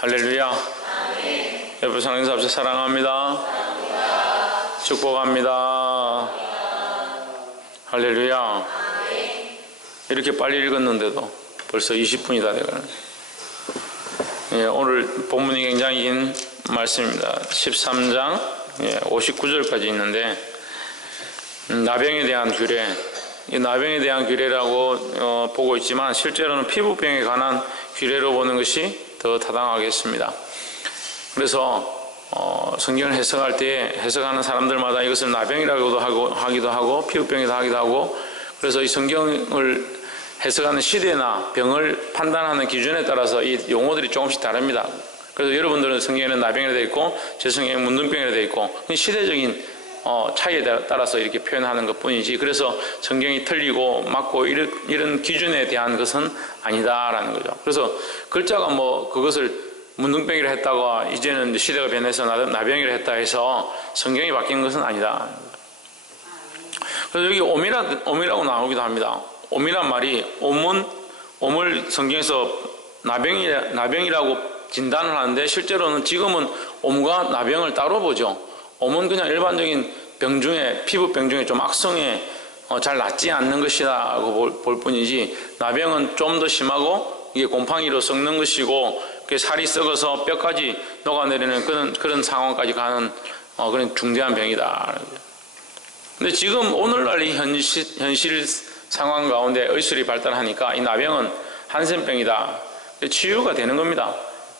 할렐루야. 여러분 성령님 앞서 사랑합니다. 축복합니다. 할렐루야. 이렇게 빨리 읽었는데도 벌써 20분이 다 돼가는. 오늘 본문이 굉장히 긴 말씀입니다. 13장 59절까지 있는데, 나병에 대한 규례, 나병에 대한 규례라고 보고 있지만 실제로는 피부병에 관한 규례로 보는 것이 더 타당하겠습니다. 그래서 성경을 해석할 때 해석하는 사람들마다 이것을 나병이라고도 하기도 하고 피부병이라고 하기도 하고, 그래서 이 성경을 해석하는 시대나 병을 판단하는 기준에 따라서 이 용어들이 조금씩 다릅니다. 그래서 여러분들은 성경에는 나병이라 되어 있고 제 성경에는 문둥병이라 되어 있고, 시대적인 차이에 따라서 이렇게 표현하는 것 뿐이지, 그래서 성경이 틀리고 맞고 이런 기준에 대한 것은 아니다라는 거죠. 그래서 글자가 그것을 문둥병이라 했다고 이제는 시대가 변해서 나병이라 했다 해서 성경이 바뀐 것은 아니다. 그래서 여기 오미라고 나오기도 합니다. 오미란 말이 옴을 성경에서 나병이라고 진단을 하는데, 실제로는 지금은 옴과 나병을 따로 보죠. 옴은 그냥 일반적인 병 중에, 피부병 중에 좀 악성에 잘 낫지 않는 것이라고 볼 뿐이지, 나병은 좀 더 심하고 이게 곰팡이로 썩는 것이고, 그게 살이 썩어서 뼈까지 녹아내리는 그런 상황까지 가는 그런 중대한 병이다. 근데 지금 오늘날 이 현실 상황 가운데 의술이 발달하니까 이 나병은 한센병이다, 치유가 되는 겁니다.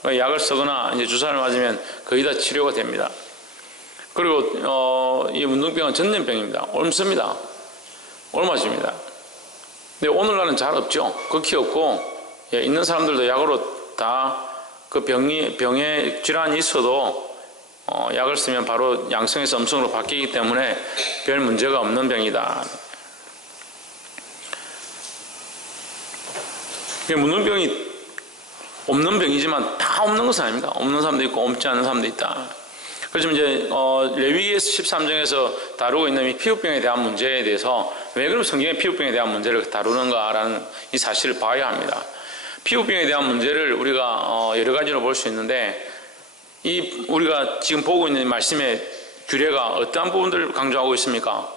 약을 쓰거나 이제 주사를 맞으면 거의 다 치료가 됩니다. 그리고 이 문둥병은 전염병입니다. 옮습니다. 옮아집니다. 근데 오늘날은 잘 없죠. 극히 없고, 있는 사람들도 약으로 다 그 병에 질환이 있어도 약을 쓰면 바로 양성에서 음성으로 바뀌기 때문에 별 문제가 없는 병이다. 문둥병이 없는 병이지만 다 없는 것은 아닙니다. 없는 사람도 있고 없지 않은 사람도 있다. 그래서 이제 레위기에서 13장에서 다루고 있는 이 피부병에 대한 문제에 대해서 왜 그럼 성경의 피부병에 대한 문제를 다루는가라는 이 사실을 봐야 합니다. 피부병에 대한 문제를 우리가 여러 가지로 볼 수 있는데, 우리가 지금 보고 있는 말씀의 규례가 어떠한 부분들을 강조하고 있습니까?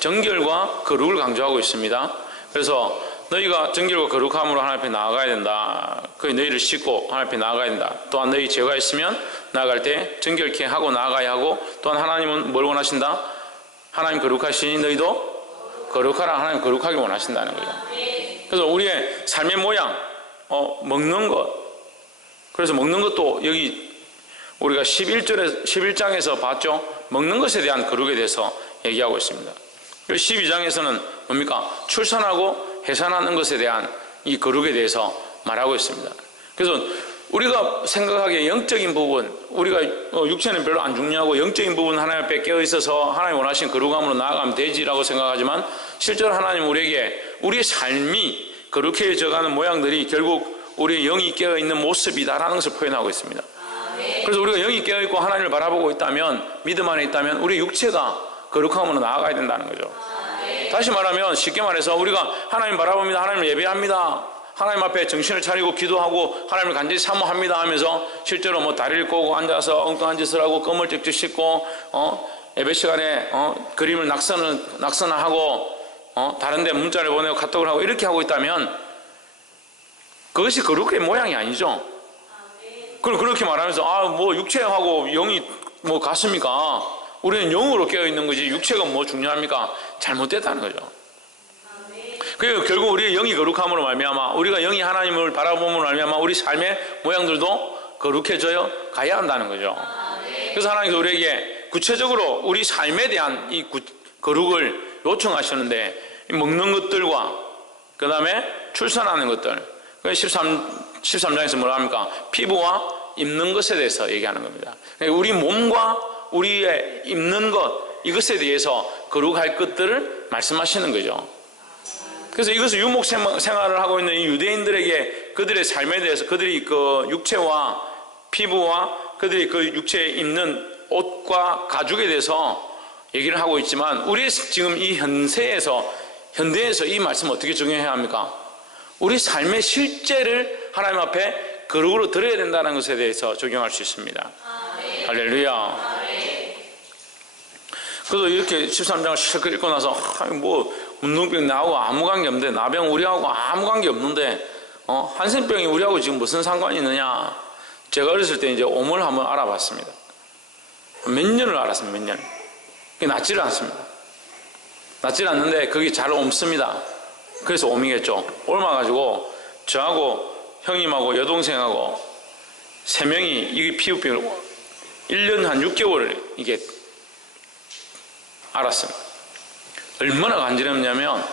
정결과 거룩을 강조하고 있습니다. 그래서 너희가 정결과 거룩함으로 하나님 앞에 나아가야 된다. 너희를 씻고 하나님 앞에 나아가야 된다. 또한 너희 죄가 있으면 나아갈 때 정결케 하고 나아가야 하고, 또한 하나님은 뭘 원하신다? 하나님 거룩하시니 너희도 거룩하라. 하나님 거룩하게 원하신다는 거죠. 그래서 우리의 삶의 모양, 먹는 것, 그래서 먹는 것도 여기 우리가 11장에서 봤죠. 먹는 것에 대한 거룩에 대해서 얘기하고 있습니다. 12장에서는 뭡니까? 출산하고 해산하는 것에 대한 이 거룩에 대해서 말하고 있습니다. 그래서 우리가 생각하기에 영적인 부분, 우리가 육체는 별로 안 중요하고 영적인 부분 하나님 앞에 깨어 있어서 하나님 원하신 거룩함으로 나아가면 되지라고 생각하지만, 실제로 하나님 우리에게 우리의 삶이 거룩해져가는 모양들이 결국 우리의 영이 깨어 있는 모습이다라는 것을 표현하고 있습니다. 그래서 우리가 영이 깨어 있고 하나님을 바라보고 있다면, 믿음 안에 있다면 우리 육체가 거룩함으로 나아가야 된다는 거죠. 다시 말하면, 쉽게 말해서 우리가 하나님 바라봅니다, 하나님을 예배합니다, 하나님 앞에 정신을 차리고 기도하고 하나님을 간절히 사모합니다 하면서 실제로 다리를 꼬고 앉아서 엉뚱한 짓을 하고 껌을 찍찍 씻고 예배 시간에 그림을 낙선하고 다른 데 문자를 보내고 카톡을 하고 이렇게 하고 있다면 그것이 거룩의 모양이 아니죠. 그렇게 말하면서 육체하고 영이 같습니까? 우리는 영으로 깨어있는 거지 육체가 중요합니까? 잘못됐다는 거죠. 그리고 결국 우리의 영이 거룩함으로 말미암아, 우리가 영이 하나님을 바라봄으로 말미암아 우리 삶의 모양들도 거룩해져야 가야 한다는 거죠. 그래서 하나님께서 우리에게 구체적으로 우리 삶에 대한 이 거룩을 요청하시는데, 먹는 것들과 그 다음에 출산하는 것들, 13장에서 뭐라 합니까? 피부와 입는 것에 대해서 얘기하는 겁니다. 우리 몸과 우리의 입는 것, 이것에 대해서 거룩할 것들을 말씀하시는 거죠. 그래서 이것을 유목 생활을 하고 있는 이 유대인들에게 그들의 삶에 대해서, 그들이 그 육체와 피부와 그들이 그 육체에 입는 옷과 가죽에 대해서 얘기를 하고 있지만, 우리 지금 이 현대에서 이 말씀을 어떻게 적용해야 합니까? 우리 삶의 실제를 하나님 앞에 거룩으로 드려야 된다는 것에 대해서 적용할 수 있습니다. 할렐루야. 그래서 이렇게 13장을 씩 읽고 나서 뭐 문둥병 나하고 아무 관계 없는데, 나병 우리하고 아무 관계 없는데 한센병이 우리하고 지금 무슨 상관이 있느냐. 제가 어렸을 때 이제 옴을 한번 알아봤습니다. 몇 년을 알았습니다. 몇 년. 그게 낫지를 않습니다. 낫지를 않는데 그게 잘 옮습니다. 그래서 옴이겠죠. 옮아가지고 저하고 형님하고 여동생하고 3명이 이 피부병을 1년 한 6개월을 이게 알았습니다. 얼마나 간지럽냐면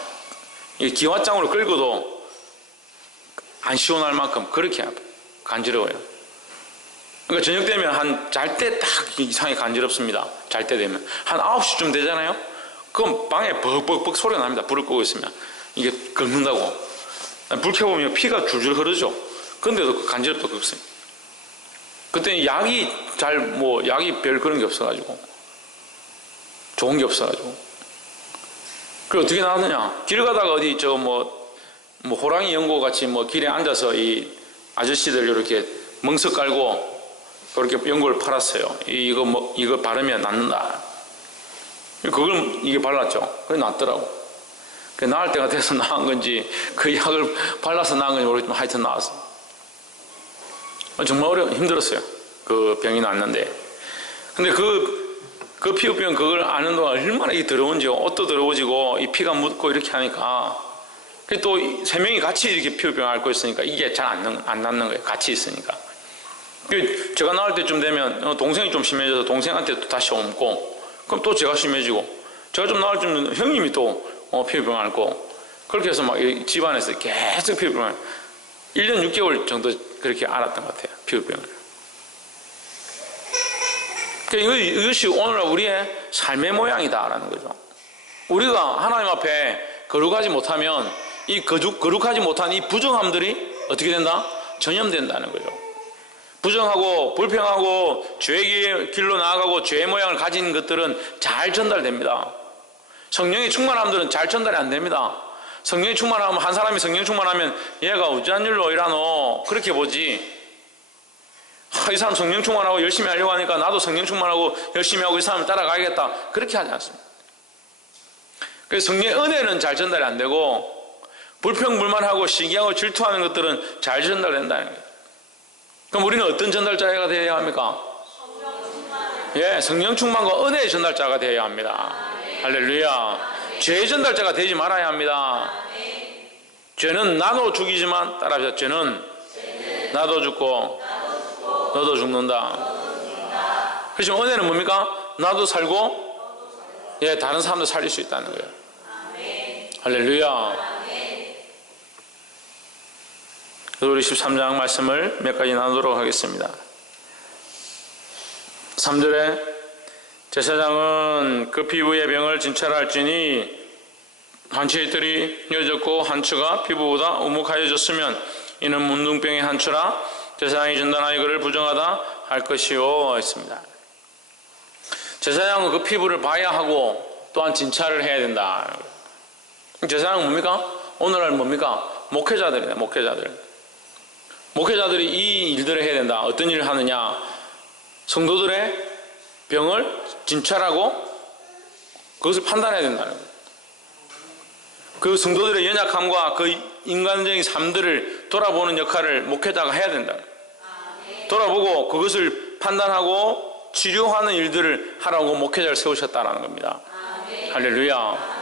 기왓장으로 끌고도 안 시원할 만큼 그렇게 간지러워요. 그러니까 저녁 되면 잘 때 딱 이상하게 간지럽습니다. 잘 때 되면 한 9시쯤 되잖아요. 그럼 방에 벅벅벅 소리가 납니다. 불을 끄고 있으면 이게 긁는다고. 불 켜보면 피가 줄줄 흐르죠. 그런데도 간지럽도 긁습니다. 그때는 약이 약이 별 그런 게 없어가지고, 좋은 게 없어가지고. 그리고 어떻게 나왔느냐. 길 가다가 어디 호랑이 연고 같이 길에 앉아서 이 아저씨들 이렇게 멍석 깔고 그렇게 연고를 팔았어요. 이거 바르면 낫는다. 그걸 이게 발랐죠. 그래 낫더라고. 그 나을 때가 돼서 나은 건지 그 약을 발라서 나은 건지 모르겠지만 하여튼 나왔어. 정말 힘들었어요. 그 병이 났는데. 근데 그 피부병 그걸 아는 동안 얼마나 이게 더러운지, 옷도 더러워지고 이 피가 묻고 이렇게 하니까, 또 3명이 같이 이렇게 피부병 앓고 있으니까 이게 잘 안 낫는 거예요. 같이 있으니까. 제가 나올 때쯤 되면 동생이 좀 심해져서 동생한테 또 다시 옮고, 그럼 또 제가 심해지고, 제가 좀 나올 때쯤 되면 형님이 또 피부병 앓고, 그렇게 해서 막 집안에서 계속 피부병을 1년 6개월 정도 그렇게 앓았던 것 같아요. 피부병을. 이것이 오늘날 우리의 삶의 모양이다라는 거죠. 우리가 하나님 앞에 거룩하지 못하면 이 거룩하지 못한 이 부정함들이 어떻게 된다? 전염된다는 거죠. 부정하고 불평하고 죄의 길로 나아가고 죄의 모양을 가진 것들은 잘 전달됩니다. 성령이 충만함들은 잘 전달이 안 됩니다. 성령이 충만하면, 한 사람이 성령 충만하면 얘가 어찌한 일로 이라노 그렇게 보지, 이 사람 성령 충만하고 열심히 하려고 하니까 나도 성령 충만하고 열심히 하고 이 사람을 따라가야겠다 그렇게 하지 않습니다. 그래서 성령의 은혜는 잘 전달이 안 되고, 불평불만하고 시기하고 질투하는 것들은 잘 전달된다는 거예요. 그럼 우리는 어떤 전달자가 되어야 합니까? 성령 충만과 은혜의 전달자가 되어야 합니다. 할렐루야. 죄의 전달자가 되지 말아야 합니다. 죄는 나도 죽이지만, 따라합시다. 죄는 나도 죽고 너도 죽는다. 그렇지만 은혜는 뭡니까? 나도 살고 다른 사람도 살릴 수 있다는 거예요. 할렐루야. 우리 13장 말씀을 몇 가지 나누도록 하겠습니다. 3절에 제사장은 그 피부의 병을 진찰할지니 한치의 뜰이 휘어졌고 한추가 피부보다 우묵하여졌으면 이는 문둥병의 한추라 제사장이 진단하여 그를 부정하다 할 것이요 했습니다. 제사장은 그 피부를 봐야 하고 또한 진찰을 해야 된다. 제사장은 뭡니까? 오늘날 뭡니까? 목회자들이네. 목회자들이 이 일들을 해야 된다. 어떤 일을 하느냐? 성도들의 병을 진찰하고 그것을 판단해야 된다는 거예요. 그 성도들의 연약함과 그 인간적인 삶들을 돌아보는 역할을 목회자가 해야 된다. 돌아보고 그것을 판단하고 치료하는 일들을 하라고 목회자를 세우셨다는 겁니다. 할렐루야.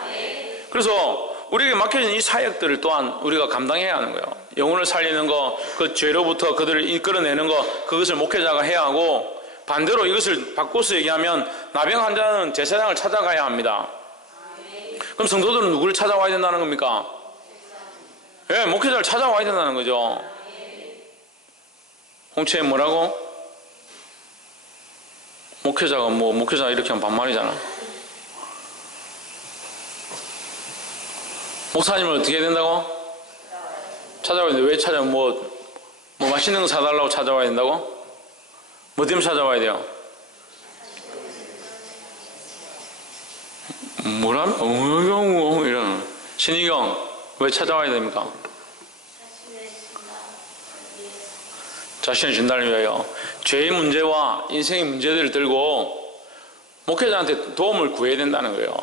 그래서 우리에게 맡겨진 이 사역들을 또한 우리가 감당해야 하는 거예요. 영혼을 살리는 거, 그 죄로부터 그들을 이끌어내는 거, 그것을 목회자가 해야 하고, 반대로 이것을 바꿔서 얘기하면 나병 환자는 제사장을 찾아가야 합니다. 그럼 성도들은 누구를 찾아와야 된다는 겁니까? 목회자를 찾아와야 된다는 거죠. 홍채에 뭐라고? 목회자 이렇게 하면 반말이잖아. 목사님을 어떻게 해야 된다고? 찾아와야 돼. 왜 찾아와? 뭐 맛있는 거 사달라고 찾아와야 된다고? 뭐 때문에 찾아와야 돼요? 뭐라면? 이러는. 신희경, 왜 찾아와야 됩니까? 자신의 진단을 위하여 죄의 문제와 인생의 문제들을 들고 목회자한테 도움을 구해야 된다는 거예요.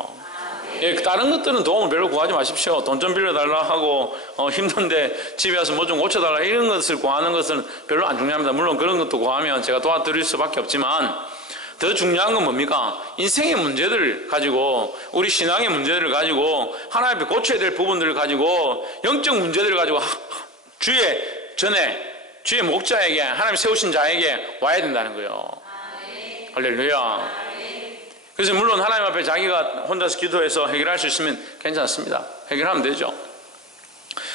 예, 다른 것들은 도움을 별로 구하지 마십시오. 돈 좀 빌려달라 하고 힘든데 집에 와서 뭐 좀 고쳐달라 이런 것을 구하는 것은 별로 안 중요합니다. 물론 그런 것도 구하면 제가 도와드릴 수밖에 없지만 더 중요한 건 뭡니까? 인생의 문제들을 가지고 우리 신앙의 문제들을 가지고 하나님 앞에 고쳐야 될 부분들을 가지고 영적 문제들을 가지고 주의 목자에게 하나님 세우신 자에게 와야 된다는 거예요. 할렐루야. 그래서 물론 하나님 앞에 자기가 혼자서 기도해서 해결할 수 있으면 괜찮습니다. 해결하면 되죠.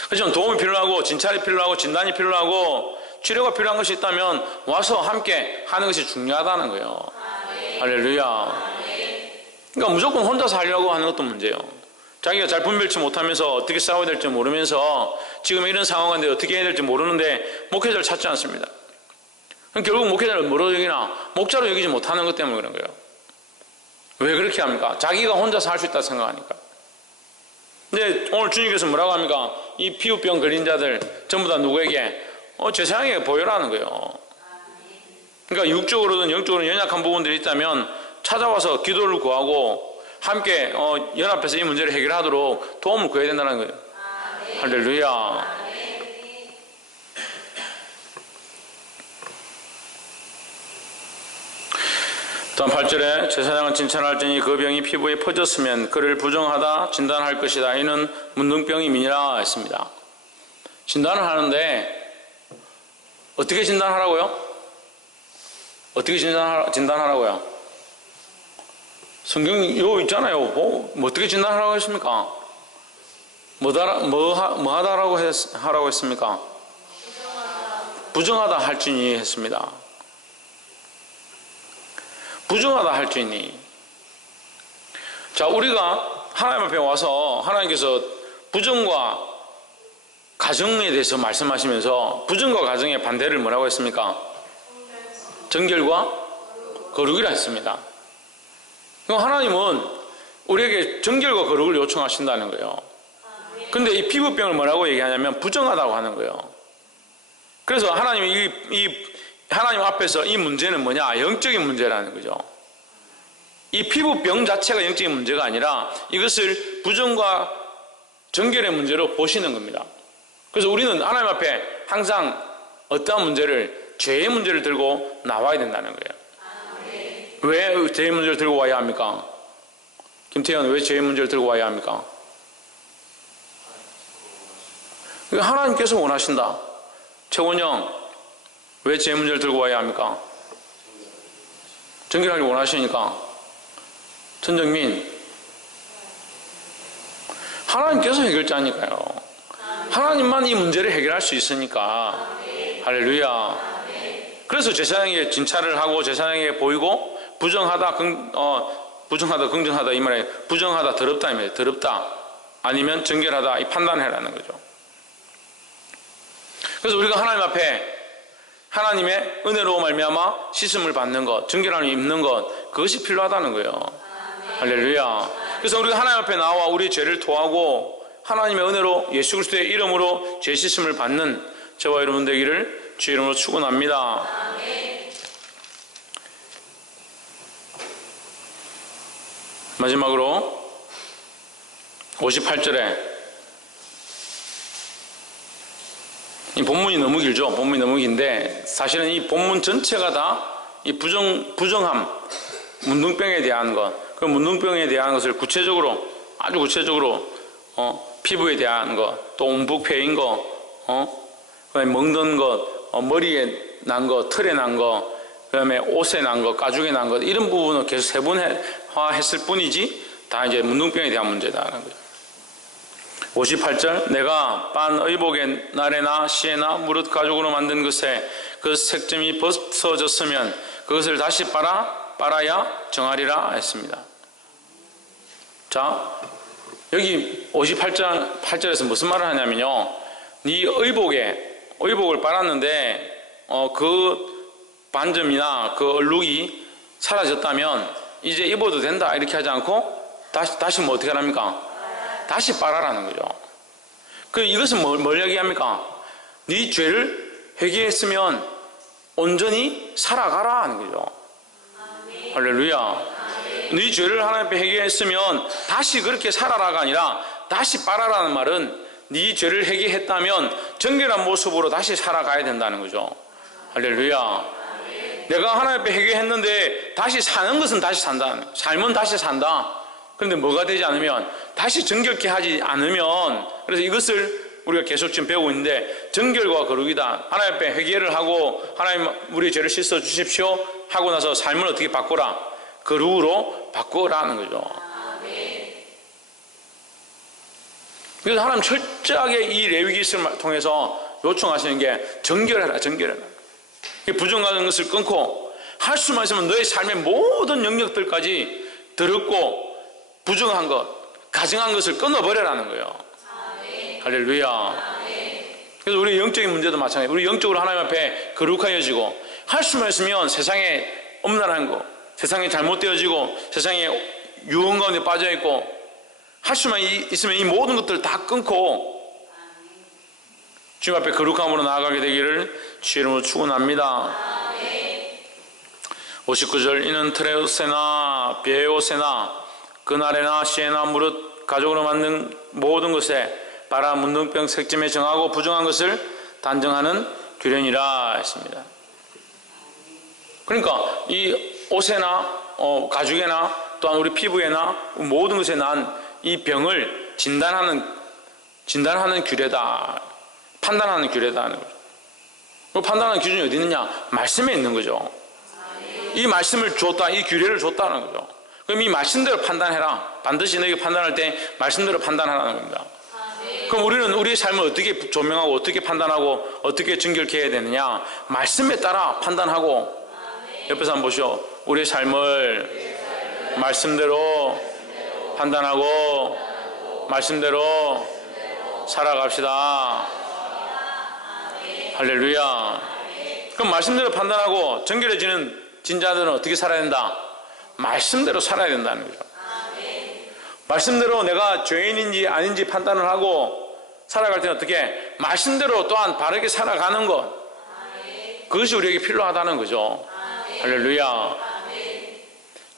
그렇지만 도움이 필요하고 진찰이 필요하고 진단이 필요하고 치료가 필요한 것이 있다면 와서 함께 하는 것이 중요하다는 거예요. 할렐루야. 그러니까 무조건 혼자서 하려고 하는 것도 문제예요. 자기가 잘 분별치 못하면서 어떻게 싸워야 될지 모르면서 지금 이런 상황인데 어떻게 해야 될지 모르는데 목회자를 찾지 않습니다. 결국 목회자를 뭐로 여기나? 목자로 여기지 못하는 것 때문에 그런 거예요. 왜 그렇게 합니까? 자기가 혼자서 할 수 있다고 생각하니까. 근데 오늘 주님께서 뭐라고 합니까? 이 피부병 걸린 자들 전부 다 누구에게? 제사장에게 보여라는 거예요. 그러니까 육적으로든 영적으로든 연약한 부분들이 있다면 찾아와서 기도를 구하고 함께 연합해서 이 문제를 해결하도록 도움을 구해야 된다는 거예요. 할렐루야. 다음 8절에 제사장은 진찰할지니 그 병이 피부에 퍼졌으면 그를 부정하다 진단할 것이다. 이는 문둥병임이니라 했습니다. 진단을 하는데 어떻게 진단하라고요? 어떻게 진단하라고요? 성경 요 있잖아요. 뭐 어떻게 진단하라고 했습니까? 뭐 하다라고 하라고 했습니까? 부정하다 할지니 했습니다. 부정하다 할지니. 자, 우리가 하나님 앞에 와서 하나님께서 부정과 가정에 대해서 말씀하시면서 부정과 가정의 반대를 뭐라고 했습니까? 정결과 거룩이라 했습니다. 하나님은 우리에게 정결과 거룩을 요청하신다는 거예요. 근데 이 피부병을 뭐라고 얘기하냐면 부정하다고 하는 거예요. 그래서 하나님이 하나님 앞에서 이 문제는 뭐냐? 영적인 문제라는 거죠. 이 피부병 자체가 영적인 문제가 아니라 이것을 부정과 정결의 문제로 보시는 겁니다. 그래서 우리는 하나님 앞에 항상 어떠한 문제를, 죄의 문제를 들고 나와야 된다는 거예요. 왜 죄의 문제를 들고 와야 합니까? 김태현, 왜 죄의 문제를 들고 와야 합니까? 하나님께서 원하신다. 최원영, 왜 죄의 문제를 들고 와야 합니까? 정결하길 원하시니까. 전정민, 하나님께서 해결자니까요. 하나님만 이 문제를 해결할 수 있으니까. 할렐루야. 그래서 제사장에게 진찰을 하고 제사장에게 보이고 부정하다, 긍정하다 이 말에 부정하다, 더럽다 이 말이에요. 더럽다 아니면 정결하다 이 판단해라는 거죠. 그래서 우리가 하나님 앞에 하나님의 은혜로 말미암아 씻음을 받는 것, 정결함을 입는 것, 그것이 필요하다는 거예요. 할렐루야. 그래서 우리가 하나님 앞에 나와 우리의 죄를 토하고 하나님의 은혜로 예수 그리스도의 이름으로 죄 씻음을 받는 저와 여러분 되기를 주의 이름으로 축원합니다. 마지막으로 58절에 이 본문이 너무 길죠. 본문이 너무 긴데 사실은 이 본문 전체가 다 이 부정함, 문둥병에 대한 것, 그 문둥병에 대한 것을 구체적으로, 아주 구체적으로 피부에 대한 것, 또 움북패인 것, 그다음에 먹는 것, 머리에 난 것, 털에 난 것, 그다음에 옷에 난 것, 가죽에 난 것, 이런 부분을 계속 세분화했을 뿐이지 다 이제 문둥병에 대한 문제다라는 거죠. 58절 내가 빤 의복의 날에나 시에나 무릇 가죽으로 만든 것에 그 색점이 벗어졌으면 그것을 다시 빨아야 정하리라 했습니다. 자, 여기 58절에서 무슨 말을 하냐면요, 네 의복을 빨았는데 그 반점이나 그 얼룩이 사라졌다면 이제 입어도 된다 이렇게 하지 않고 다시 뭐 어떻게 합니까? 다시 빨아라는 거죠. 이것은 뭘 얘기합니까? 네 죄를 회개했으면 온전히 살아가라 하는 거죠. 할렐루야. 네 죄를 하나님 앞에 회개했으면 다시 그렇게 살아라가 아니라 다시 빨아라는 말은 네 죄를 회개했다면 정결한 모습으로 다시 살아가야 된다는 거죠. 할렐루야. 내가 하나님 앞에 회개했는데 다시 사는 것은 다시 산다. 삶은 다시 산다. 그런데 뭐가 되지 않으면, 다시 정결케 하지 않으면, 그래서 이것을 우리가 계속 지금 배우고 있는데, 정결과 거룩이다. 하나님 앞에 회개를 하고 하나님 우리의 죄를 씻어 주십시오 하고 나서 삶을 어떻게 바꾸라? 거룩으로 바꾸라는 거죠. 그래서 하나님 철저하게 이 레위기를 통해서 요청하시는 게 정결해라, 정결해라. 부정하는 것을 끊고 할 수만 있으면 너의 삶의 모든 영역들까지 더럽고 부정한 것, 가증한 것을 끊어버려라는 거예요. 할렐루야. 그래서 우리 영적인 문제도 마찬가지예요. 우리 영적으로 하나님 앞에 거룩하여지고 할 수만 있으면 세상에 엄란한 거, 세상에 잘못되어지고 세상에 유혹 가운데 빠져있고 할 수만 있으면 이 모든 것들을 다 끊고 주님 앞에 거룩함으로 나아가게 되기를 주의 이름으로 축원합니다. 59절 이는 트레우세나 베오세나 그날에나 시에나 무릇 가죽으로 만든 모든 것에 바라 문둥병 색점에 정하고 부정한 것을 단정하는 규례니라 했습니다. 그러니까 이 옷에나 가죽에나 또한 우리 피부에나 모든 것에 난 이 병을 진단하는 규례다. 판단하는 규례다 하는 거죠. 그 판단하는 기준이 어디 있느냐? 말씀에 있는 거죠. 이 말씀을 줬다, 이 규례를 줬다는 거죠. 그럼 이 말씀대로 판단해라. 반드시 너에게 판단할 때 말씀대로 판단하라는 겁니다. 그럼 우리는 우리의 삶을 어떻게 조명하고 어떻게 판단하고 어떻게 정결케 해야 되느냐? 말씀에 따라 판단하고. 옆에서 한번 보시오. 우리의 삶을 말씀대로 판단하고 말씀대로 살아갑시다. 할렐루야. 그럼 말씀대로 판단하고 정결해지는 진자들은 어떻게 살아야 된다? 말씀대로 살아야 된다는 거죠. 말씀대로 내가 죄인인지 아닌지 판단을 하고 살아갈 때는 어떻게? 말씀대로 또한 바르게 살아가는 것, 그것이 우리에게 필요하다는 거죠. 할렐루야.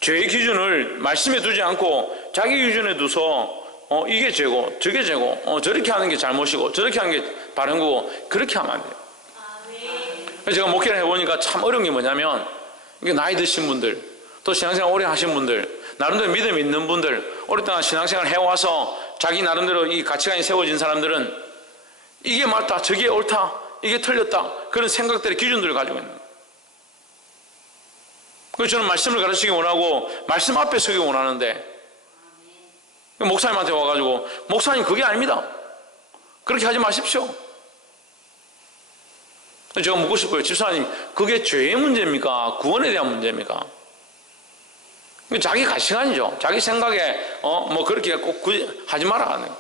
죄의 기준을 말씀에 두지 않고 자기 기준에 두서 이게 죄고 저게 죄고 저렇게 하는 게 잘못이고 저렇게 하는 게 바른 거고 그렇게 하면 안 돼요. 그래서 제가 목회를 해보니까 참 어려운 게 뭐냐면, 이게 나이 드신 분들, 또 신앙생활 오래 하신 분들, 나름대로 믿음 있는 분들, 오랫동안 신앙생활을 해와서 자기 나름대로 이 가치관이 세워진 사람들은 이게 맞다, 저게 옳다, 이게 틀렸다, 그런 생각들의 기준들을 가지고 있는 거예요. 그래서 저는 말씀을 가르치기 원하고 말씀 앞에 서기 원하는데, 목사님한테 와가지고 목사님 그게 아닙니다, 그렇게 하지 마십시오. 제가 묻고 싶어요. 집사님, 그게 죄의 문제입니까? 구원에 대한 문제입니까? 자기 가치관이죠. 자기 생각에 뭐 그렇게 꼭 하지 마라 하는.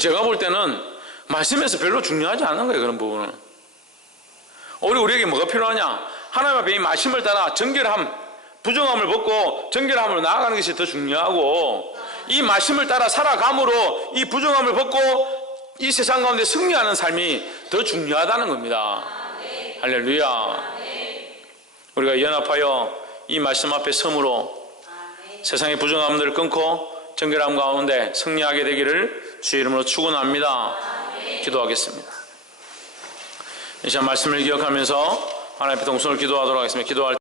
제가 볼 때는 말씀에서 별로 중요하지 않은 거예요. 그런 부분은. 우리에게 뭐가 필요하냐? 하나님 앞에 이 말씀을 따라 정결함, 부정함을 벗고 정결함으로 나아가는 것이 더 중요하고, 이 말씀을 따라 살아감으로 이 부정함을 벗고 이 세상 가운데 승리하는 삶이 더 중요하다는 겁니다. 할렐루야. 우리가 연합하여 이 말씀 앞에 섬으로 세상의 부정함들을 끊고 정결함 가운데 승리하게 되기를 주의 이름으로 축원합니다. 기도하겠습니다. 이 시간 말씀을 기억하면서 하나님 앞에 동성을 기도하도록 하겠습니다. 기도할